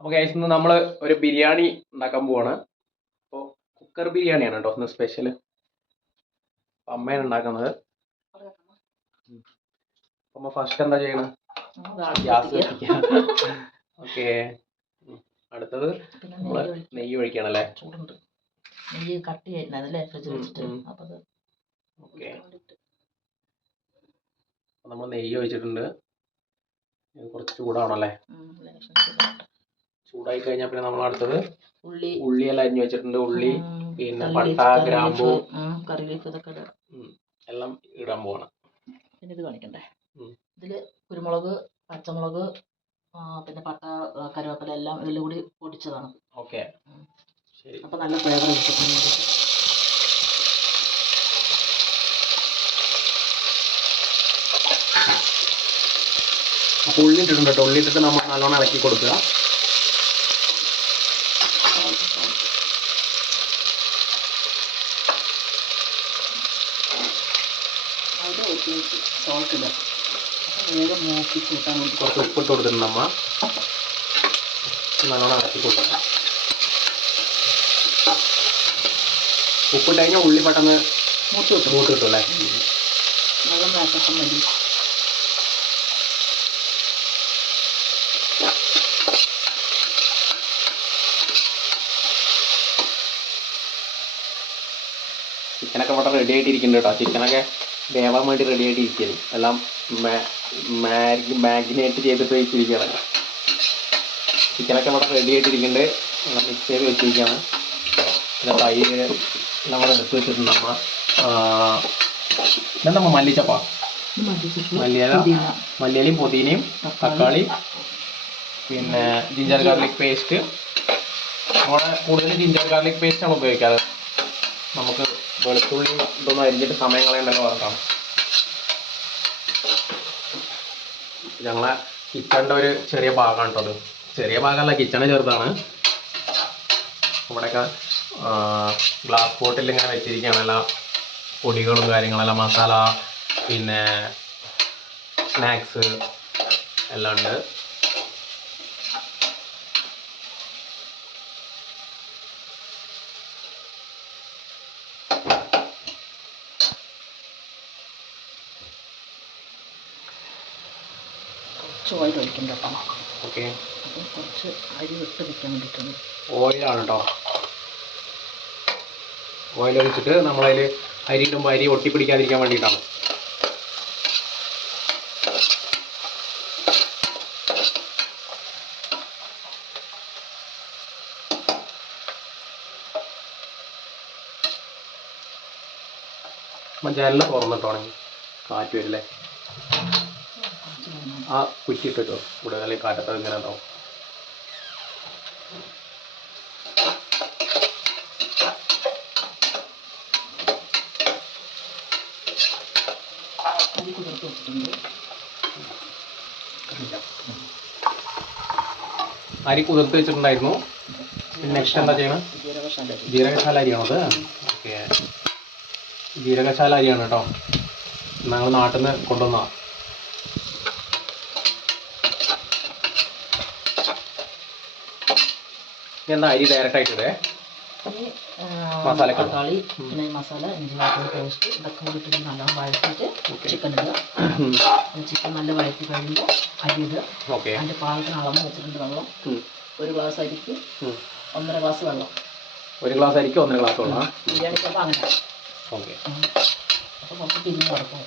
അപ്പോൾ ഗൈസ് ഇന്ന് നമ്മൾ ഒരു ബിരിയാണി ഉണ്ടാക്കാൻ പോവാണ്. അപ്പോൾ കുക്കർ ബിരിയാണിയാണ് കേട്ടോ ഇന്ന് സ്പെഷ്യൽ. അമ്മയാണ് ഉണ്ടാക്കുന്നത്. അമ്മ ഫസ്റ്റ് എന്താ ചെയ്യണം? ഗ്യാസ് കത്തിക്കുക. ഓക്കെ. അടുത്തത് നമ്മൾ നെയ്യ് ഒഴിക്കണല്ലേ? ചൂടുണ്ട്. നെയ്യ് കട്ടിയായിരുന്നല്ലേ ഫ്രിഡ്ജിൽ വെച്ചിട്ട്. ഓക്കെ. നമ്മൾ നെയ്യ് ഒഴിച്ചിട്ടുണ്ട്. കുറച്ച് ചൂടാണല്ലേ? ചൂടായി കഴിഞ്ഞാൽ പിന്നെ നമ്മൾ അടുത്തത് ഉള്ളിയെല്ലാം അരിഞ്ഞു വെച്ചിട്ടുണ്ട്. ഉള്ളി, പിന്നെ പട്ട, ഗ്രാമ്പൂ, കറിവേപ്പ് ഇതൊക്കെ എല്ലാം ഇടാൻ പോവാണ്. പിന്നെ ഇത് കാണിക്കണ്ടേ? ഇതിൽ കുരുമുളക്, പച്ചമുളക്, പിന്നെ പട്ട, കറിവേപ്പില എല്ലാം ഇതിൽ കൂടി പൊടിച്ചതാണ്. ഓക്കെ, ശരി. അപ്പം നല്ല ഫ്ലേവർ കിട്ടും. അപ്പോൾ ഉള്ളി ഇട്ടിട്ടുണ്ട് കേട്ടോ. ഉള്ളി ഇട്ടിട്ട് നമ്മൾ നല്ലോണം ഇളക്കി കൊടുക്കുക. സോൾട്ടില്ല, വേഗം നോക്കി കൂട്ടാൻ വേണ്ടി കുറച്ച് ഉപ്പിട്ട് കൊടുത്തിട്ടുണ്ട്. നമ്മൾ നല്ലോണം ഇളക്കി കൊടുക്കുക. ഉപ്പിട്ട് കഴിഞ്ഞാൽ ഉള്ളി പെട്ടെന്ന് മൂത്ത് കിട്ടും അല്ലേ? വെള്ളം വേട്ടപ്പം മതി. ചിക്കനൊക്കെ ഇവിടെ റെഡി ആയിട്ടിരിക്കുന്നുണ്ട് കേട്ടോ. ചിക്കനൊക്കെ വേവാൻ വേണ്ടി റെഡി ആയിട്ടിരിക്കുകയാണ്. എല്ലാം മാഗ്നേറ്റ് ചെയ്തിട്ട് വെച്ചിരിക്കുകയാണ്. ചിക്കനൊക്കെ ഇവിടെ റെഡി ആയിട്ടിരിക്കുന്നുണ്ട്. എല്ലാം മിക്സ് ചെയ്ത് വെച്ചിരിക്കുകയാണ്. പിന്നെ തൈര് നമ്മൾ എടുത്ത് വെച്ചിട്ടുണ്ട്. നമ്മൾ ഇതെന്താ മല്ലിച്ചപ്പ, മല്ലിയിലയും പുതിനയും തക്കാളി, പിന്നെ ജിഞ്ചർ ഗാർലിക് പേസ്റ്റ്. നമ്മുടെ കൂടുതൽ ജിഞ്ചർ ഗാർലിക് പേസ്റ്റാണ് ഉപയോഗിക്കാറ്. നമുക്ക് വെളുത്തുള്ളി ഇതൊന്നും അരിഞ്ഞിട്ട് സമയം കളയണ്ടല്ലോ വറക്കാം. ഞങ്ങളെ കിച്ചണിൻ്റെ ഒരു ചെറിയ ഭാഗമാണ് കേട്ടോ അത്. ചെറിയ ഭാഗമല്ല, കിച്ചണ് ചെറുതാണ്. ഇവിടെയൊക്കെ ഗ്ലാസ് ബോട്ടിൽ ഇങ്ങനെ വെച്ചിരിക്കുകയാണ് എല്ലാ പൊടികളും കാര്യങ്ങളെല്ലാം, മസാല, പിന്നെ സ്നാക്സ് എല്ലാം ഉണ്ട്. ഓയിൽ ഒഴിക്കണ്ട കേട്ടോ. ഓക്കെ, അപ്പം കുറച്ച് അരി വിട്ട് വയ്ക്കാൻ വേണ്ടിയിട്ടാണ്. ഓയിലാണ് കേട്ടോ. ഓയിൽ ഒഴിച്ചിട്ട് നമ്മളതിൽ അരി ഇടുമ്പോൾ അരി ഒട്ടിപ്പിടിക്കാതിരിക്കാൻ വേണ്ടിയിട്ടാണ്. ജനൽ തുറന്നിട്ടാണെങ്കിൽ കാറ്റ് വരില്ലേ? ആ കുറ്റിയിട്ടോ ഇവിടെ അല്ലെങ്കിൽ കാറ്റത്ത് ഇങ്ങനെ ഉണ്ടാവും. അരി കുതിർത്ത് വെച്ചിട്ടുണ്ടായിരുന്നു. പിന്നെ നെക്സ്റ്റ് എന്താ ചെയ്യണം? ജീരകശാല അരിയാണോ അത്? ഓക്കെ, ജീരകശാല അരിയാണ് കേട്ടോ. ഞങ്ങൾ നാട്ടിൽ നിന്ന് കൊണ്ടുവന്ന. എന്താ അരി ഡയറക്റ്റ് ആയിട്ടില്ലേ? മസാല, തക്കാളി, പിന്നെ മസാല, ഇഞ്ചി വെളുത്തുള്ളി പേസ്റ്റ് ഇതൊക്കെ കൂടിയിട്ട് നല്ലോണം വഴറ്റിയിട്ട് ചിക്കൻ ഇടുക. ചിക്കൻ നല്ല വഴറ്റി കഴിയുമ്പോൾ അരി ഇടുക. അതിൻ്റെ പാകത്തിന് അളന്ന് വെച്ചിട്ടുണ്ട് വെള്ളം. ഒരു ഗ്ലാസ് അരിക്ക് 1.5 ഗ്ലാസ് വെള്ളം. ഒരു ഗ്ലാസ് അരിക്ക് 1.5 ഗ്ലാസ് വെള്ളം. ബിരിയാണിക്കപ്പോൾ അങ്ങനെ. ഓക്കെ, അപ്പോൾ കുറച്ച് തിരിഞ്ഞ് കിടക്കും.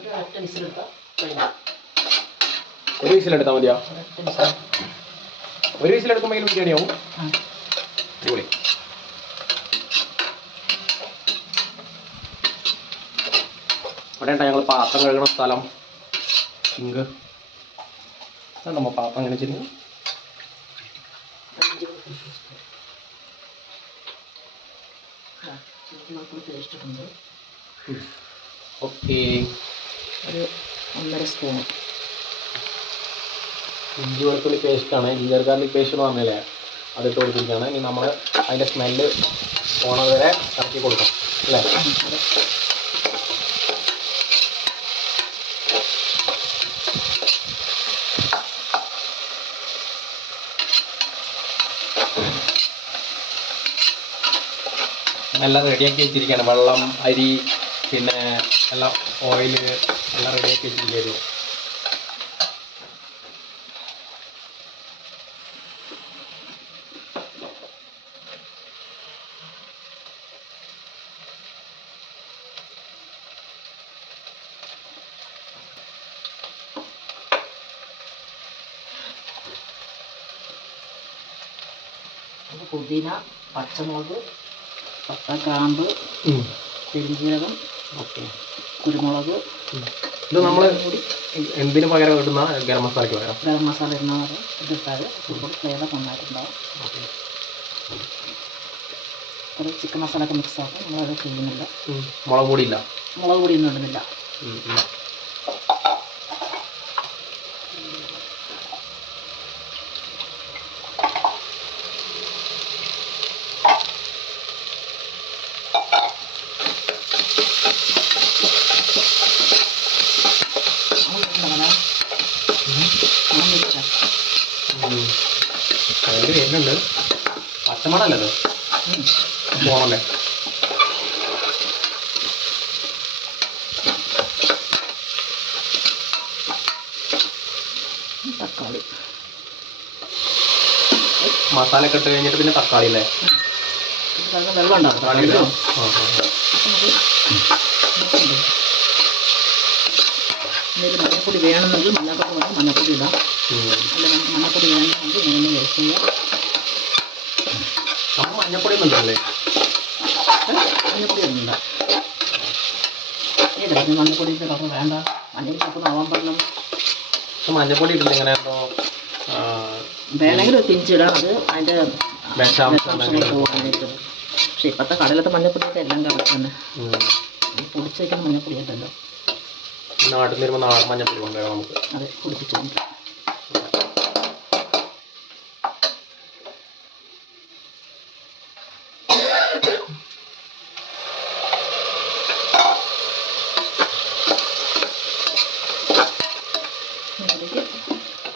ഒരു ഒറ്റ വിസിലെടുത്താൽ കഴിഞ്ഞു. ഒരു വിസിലെടുത്താൽ മതിയോ? ഒരു വിസിലെടുക്കുമ്പോൾ ബിരിയാണി ആവും. അടിപൊളി. ഇവിടെ ഉണ്ടാ ഞങ്ങൾ പാത്രം കഴുകണ സ്ഥലം, സിങ്ക്. നമ്മൾ പാത്രം അങ്ങനെ ചെയ്യുന്നു. ഓക്കെ, ഒരു 1.5 സ്പൂണ് ഇഞ്ചി വെളുത്തുള്ളി പേസ്റ്റാണ്. ജിഞ്ചർ ഗാർലിക് പേസ്റ്റ് എന്ന് പറഞ്ഞില്ലേ, അതിട്ട് കൊടുത്തിരിക്കുകയാണ്. ഇനി നമ്മൾ അതിൻ്റെ സ്മെല്ല് പോണത് വരെ ഇറക്കി കൊടുക്കാം അല്ലേ? എല്ലാം റെഡിയാക്കി വെച്ചിരിക്കുകയാണ്. വെള്ളം, അരി, പിന്നെ എല്ലാം ഓയിൽ എല്ലാം റെഡിയാക്കി വെച്ചിരിക്കുന്നു. പുതിന, പച്ചമുളക്, പട്ട, ഗ്രാമ്പ്, പെരുംജീരകം, കുരുമുളക്. ഇത് നമ്മൾ എന്തിനു പകരം ഇടുന്ന? ഗരം മസാലയ്ക്ക് പകരം ഗരം മസാല ഇടുന്നവരെ ഇതിട്ടാൽ കുറച്ചുകൂടി ഫ്ലേവർ നന്നായിട്ടുണ്ടാവും. ഒരു ചിക്കൻ മസാല ഒക്കെ മിക്സ് ആക്കും. നമ്മളത് ചെയ്യുന്നില്ല. മുളക് പൊടിയില്ല, മുളക് പൊടിയൊന്നും ഇടുന്നില്ല. അതിൽ വരുന്നുണ്ട്. പച്ചമണല്ലത് പോണല്ലേ? തക്കാളി മസാല ഒക്കെ ഇട്ട് കഴിഞ്ഞിട്ട് പിന്നെ തക്കാളി അല്ലേ? വെള്ളം ഉണ്ടാവും. തക്കാളി ഇടുക. എന്തെങ്കിലും മഞ്ഞപ്പൊടി വേണമെന്നെങ്കിൽ മഞ്ഞപ്പൊടി ഇടാം. അല്ല നമുക്ക് മഞ്ഞപ്പൊടി വേണമെങ്കിൽ ഇങ്ങനെ യൂസ് ചെയ്യാം. മഞ്ഞപ്പൊടി ഒന്നും ഇല്ലല്ലേ? മഞ്ഞപ്പൊടി ഒന്നും ഇടാം. ഏതാ മഞ്ഞപ്പൊടിൻ്റെ കളർ വേണ്ട? മഞ്ഞപ്പൊടി അപ്പോൾ ആവാൻ പറഞ്ഞു. മഞ്ഞപ്പൊടി ഇട്ടിട്ട് എങ്ങനെ വേണമെങ്കിൽ ഒരു പിഞ്ചിടാം. അത് അതിൻ്റെ വിഷാംശങ്ങൾ പോകാനായിട്ട്. പക്ഷെ ഇപ്പോഴത്തെ കടലത്തെ മഞ്ഞപ്പൊടിയൊക്കെ എല്ലാം കറക്റ്റ് തന്നെ. പൊടിച്ച് വയ്ക്കുന്ന മഞ്ഞപ്പൊടി ഉണ്ടല്ലോ, നാട്ടിൽ നിന്ന് വരുമ്പോൾ നാടൻ മഞ്ഞപ്പൊടി കൊണ്ടുവരാം നമുക്ക്. അതെ, പൊടിപ്പിച്ചുകൊണ്ട്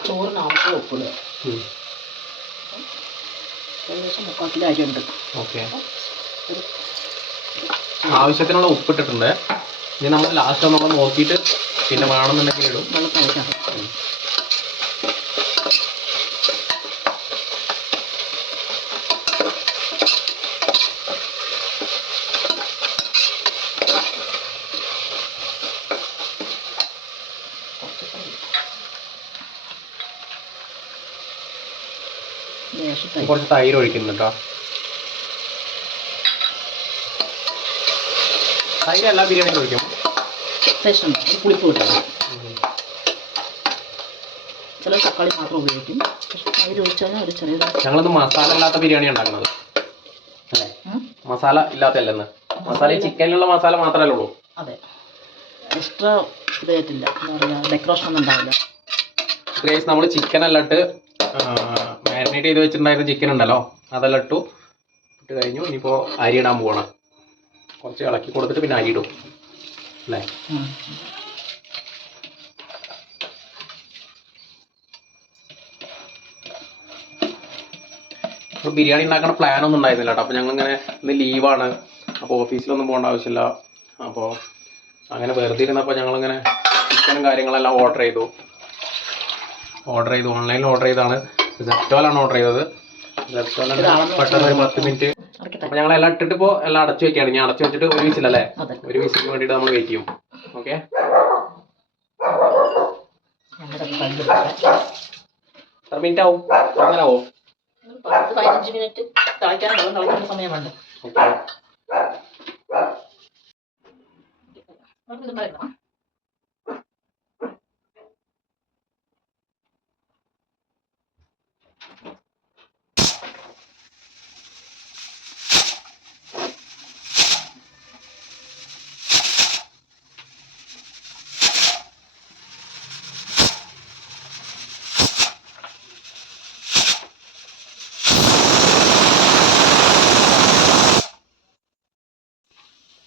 ചോറിന് ആവശ്യം ഉപ്പിടുക. ഏകദേശം 3/4 കിലോ അരിയുണ്ട്. ഓക്കെ, ആവശ്യത്തിനുള്ള ഉപ്പിട്ടിട്ടുണ്ട്. ഇനി നമ്മൾ ലാസ്റ്റ് നമ്മൾ നോക്കിയിട്ട് പിന്നെ വേണമെന്നുണ്ടെങ്കിൽ ഇടും. വെള്ളത്തിനകത്ത് കുറച്ച് തൈര് ഒഴിക്കുന്നുണ്ട് കേട്ടോ. തൈര് എല്ലാ ബിരിയാണിയും ഒഴിക്കും. ടേസ്റ്റ് ഉണ്ട്, പുളിപ്പ് കിട്ടും. ചില തക്കാളി മാത്രം ഉപയോഗിക്കും. പക്ഷെ തൈര് ഒഴിച്ചാൽ ഒരു ചെറിയൊരു ഞങ്ങളൊന്ന് മസാല ഇല്ലാത്ത ബിരിയാണി ഉണ്ടാക്കുന്നത് അല്ലേ? മസാല ഇല്ലാത്തല്ലെന്ന്. മസാല ചിക്കനിലുള്ള മസാല മാത്രമല്ലേ ഉള്ളൂ. അതെ, എക്സ്ട്രാ ഇതായിട്ടില്ല. എന്താ പറയുക, ഡെക്കറേഷൻ ഒന്നും ഉണ്ടാവില്ല. ഗൈസ്, നമ്മൾ ചിക്കൻ എല്ലാം ഇട്ട് മാരിനേറ്റ് ചെയ്ത് വെച്ചിട്ടുണ്ടായിരുന്ന ചിക്കൻ ഉണ്ടല്ലോ, അതെല്ലാം ഇട്ട് കഴിഞ്ഞു. ഇനിയിപ്പോൾ അരി ഇടാൻ പോകണം. കുറച്ച് ഇളക്കി കൊടുത്തിട്ട് പിന്നെ അരി ഇടും അല്ലേ? ഇപ്പോൾ ബിരിയാണി ഉണ്ടാക്കുന്ന പ്ലാനൊന്നും ഉണ്ടായിരുന്നില്ല കേട്ടോ. അപ്പോൾ ഞങ്ങളിങ്ങനെ ഇന്ന് ലീവാണ്, അപ്പോൾ ഓഫീസിലൊന്നും പോകേണ്ട ആവശ്യമില്ല. അപ്പോൾ അങ്ങനെ വെറുതെ ഇരുന്നപ്പോൾ ഞങ്ങളിങ്ങനെ ചിക്കനും കാര്യങ്ങളെല്ലാം ഓർഡർ ചെയ്തു. ഓൺലൈനിൽ ഓർഡർ ചെയ്താണ്. സെപ്റ്റോലാണ് ഓർഡർ ചെയ്തത്. സെപ്റ്റോലാണ് പെട്ടെന്ന് ഒരു 10 മിനിറ്റ്. അപ്പോൾ ഞങ്ങൾ എല്ലാം ഇട്ടിട്ട് ഇപ്പോൾ എല്ലാം അടച്ചു വെക്കുകയാണ്. ഇനി അടച്ചു വെച്ചിട്ട് ഒരു വിസിലല്ലേ? ഒരു വിസിലിന് വേണ്ടിയിട്ട് നമ്മൾ വെയിറ്റ് ചെയ്യും. ഓക്കെ, എത്ര മിനിറ്റ് ആവും? അങ്ങനെ ആവും 10-15 മിനിറ്റ് തിളയ്ക്കാൻ വെള്ളം തിളയ്ക്കുന്ന സമയം വേണ്ട.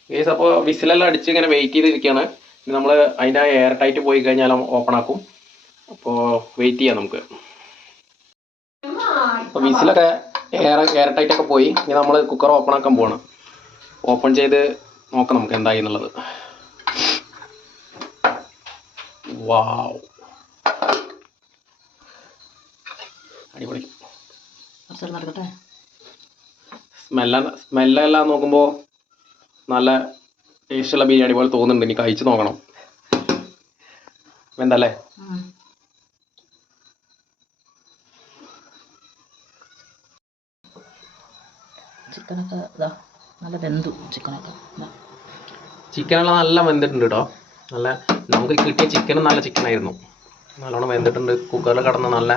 ഗൈസ്, അപ്പോൾ വിസിലെല്ലാം അടിച്ച് ഇങ്ങനെ വെയിറ്റ് ചെയ്തിരിക്കുകയാണ്. ഇനി നമ്മൾ അതിൻ്റെ എയർ ടൈറ്റ് പോയി കഴിഞ്ഞാൽ ഓപ്പൺ ആക്കും. അപ്പോൾ വെയിറ്റ് ചെയ്യാം നമുക്ക്. അപ്പോൾ വിസിലൊക്കെ എയർ ടൈറ്റ് ഒക്കെ പോയി. ഇനി നമ്മൾ കുക്കർ ഓപ്പൺ ആക്കാൻ പോവാണ്. ഓപ്പൺ ചെയ്ത് നോക്കാം നമുക്ക് എന്തായി എന്നുള്ളത്. വാവ്, അടിപൊളി. നടക്കട്ടെ. സ്മെല്ലെല്ലാം നോക്കുമ്പോൾ നല്ല ടേസ്റ്റുള്ള ബിരിയാണി പോലെ തോന്നുന്നുണ്ട്. ഇനി കഴിച്ച് നോക്കണം. എന്തല്ലേ? ചിക്കനൊക്കെ ഇതാ നല്ല വെന്തു. ചിക്കനെല്ലാം നല്ല വെന്തിട്ടുണ്ട് കേട്ടോ. നല്ല നമുക്ക് കിട്ടിയ ചിക്കനും നല്ല ചിക്കനായിരുന്നു. നല്ലോണം വെന്തിട്ടുണ്ട്. കുക്കറിൽ കിടന്ന് നല്ല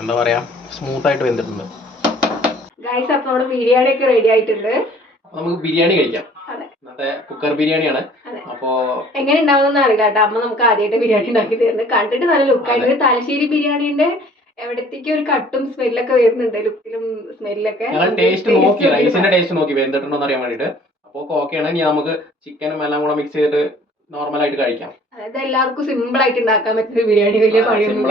എന്താ പറയുക, സ്മൂത്തായിട്ട് വെന്തിട്ടുണ്ട്. ഗൈസ്, അപ്പോൾ നമ്മുടെ ബിരിയാണി ഒക്കെ റെഡി ആയിട്ടുണ്ട്. നമുക്ക് ബിരിയാണി കഴിക്കാം. ഇന്നത്തെ കുക്കർ ബിരിയാണിയാണ്. അപ്പോ എങ്ങനെ ഉണ്ടാവുമെന്ന് അറിയില്ല കേട്ടോ. അമ്മ നമുക്ക് ആദ്യമായിട്ട് ബിരിയാണി ഉണ്ടാക്കി തരുന്നത്. കണ്ടിട്ട് നല്ല ലുക്കായിട്ട് തലശ്ശേരി ബിരിയാണിന്റെ എവിടത്തേക്ക് ഒരു കട്ടും സ്മെല്ലൊക്കെ വരുന്നുണ്ട്. ലുക്കിലും സ്മെല്ലൊക്കെ ടേസ്റ്റ് നോക്കി, റൈസിന്റെ ടേസ്റ്റ് നോക്കി വെന്തിട്ടുണ്ടോ എന്ന് അറിയാൻ വേണ്ടിട്ട്. അപ്പോൾ ഓക്കെയാണ്. ഇനി നമുക്ക് ചിക്കനും എല്ലാം കൂടെ മിക്സ് ചെയ്തിട്ട് നോർമലായിട്ട് കഴിക്കാം. അതായത് എല്ലാവർക്കും സിമ്പിൾ ആയിട്ട് ഉണ്ടാക്കാൻ പറ്റുന്ന ബിരിയാണി, വലിയ പണിയൊന്നും.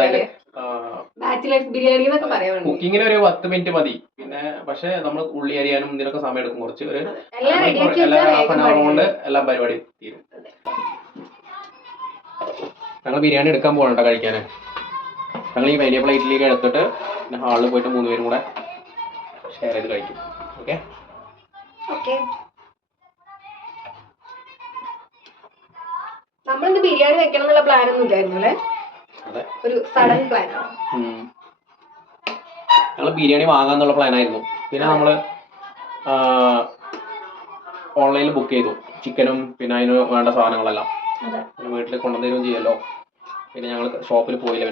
ബാച്ചിലേഴ്സ് ബിരിയാണി എന്നൊക്കെ പറയാം. കുക്കിങ്ങിന് ഒരു 10 മിനിറ്റ് മതി. പിന്നെ പക്ഷെ നമ്മൾ ഉള്ളി അരിയാനും ഇതിനൊക്കെ സമയം എടുക്കും കുറച്ച്. ഒരു ഹാഫ് ആൻ അവർ കൊണ്ട് എല്ലാം പരിപാടി തീരും. ഞങ്ങൾ ബിരിയാണി എടുക്കാൻ പോകണം കേട്ടോ കഴിക്കാൻ. ഞങ്ങൾ ഈ വലിയ പ്ലേറ്റിലേക്ക് എടുത്തിട്ട് പിന്നെ ഹാളിൽ പോയിട്ട് 3 പേരും കൂടെ ഷെയർ ചെയ്ത് കഴിക്കും. Okay okay. നമ്മളിന്ന് ബിരിയാണി വെക്കണം എന്നുള്ള പ്ലാൻ ഒന്നും ഇല്ലായിരുന്നു അല്ലേ? ഒരു സഡൻ പ്ലാൻ. ഞങ്ങൾ ബിരിയാണി വാങ്ങാന്നുള്ള പ്ലാൻ ആയിരുന്നു. പിന്നെ നമ്മള് ഓൺലൈനിൽ ബുക്ക് ചെയ്തു ചിക്കനും പിന്നെ അതിന് വേണ്ട സാധനങ്ങളെല്ലാം. വീട്ടിൽ കൊണ്ടുവന്നേരും ചെയ്യല്ലോ. പിന്നെ ഞങ്ങൾ ഷോപ്പിൽ പോയില്ല.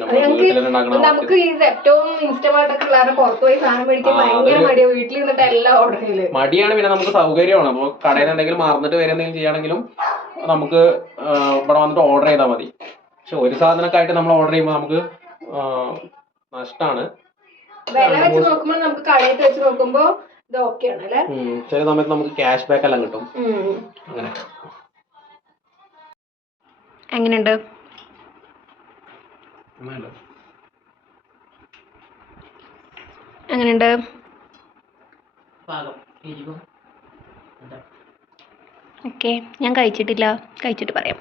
നമുക്ക് ഈ സെപ്റ്റോം ഇൻസ്റ്റമാർട്ടൊക്കെ ഉള്ള പുറത്തു പോയി സാധനം മേടിക്കാൻ ഭയങ്കര മടിയാണ്. വീട്ടിൽ നിന്നിട്ട് എല്ലാം ഓർഡർ ചെയ്യല് മടിയാണ്. പിന്നെ നമുക്ക് സൗകര്യമാണ്. അപ്പോൾ കടയിൽ നിന്ന് എന്തെങ്കിലും മറന്നിട്ട് വരെ എന്തെങ്കിലും ചെയ്യണമെങ്കിലും നമുക്ക് ഇവിടെ വന്നിട്ട് ഓർഡർ ചെയ്താൽ മതി. പക്ഷെ ഒരു സാധനമൊക്കെ ആയിട്ട് നമ്മൾ ഓർഡർ ചെയ്യുമ്പോൾ നമുക്ക് നഷ്ടമാണ്. വില വെച്ച് നോക്കുമ്പോൾ നമുക്ക് കടയിൽ വെച്ച് നോക്കുമ്പോൾ ഇത് ഓക്കെയാണ് അല്ലേ? ചില സമയത്ത് നമുക്ക് ക്യാഷ് ബാക്ക് എല്ലാം കിട്ടും. അങ്ങനെ എങ്ങനെയുണ്ട്? എങ്ങനെയുണ്ട്? ഓക്കെ, ഞാൻ കഴിച്ചിട്ടില്ല. കഴിച്ചിട്ട് പറയാം.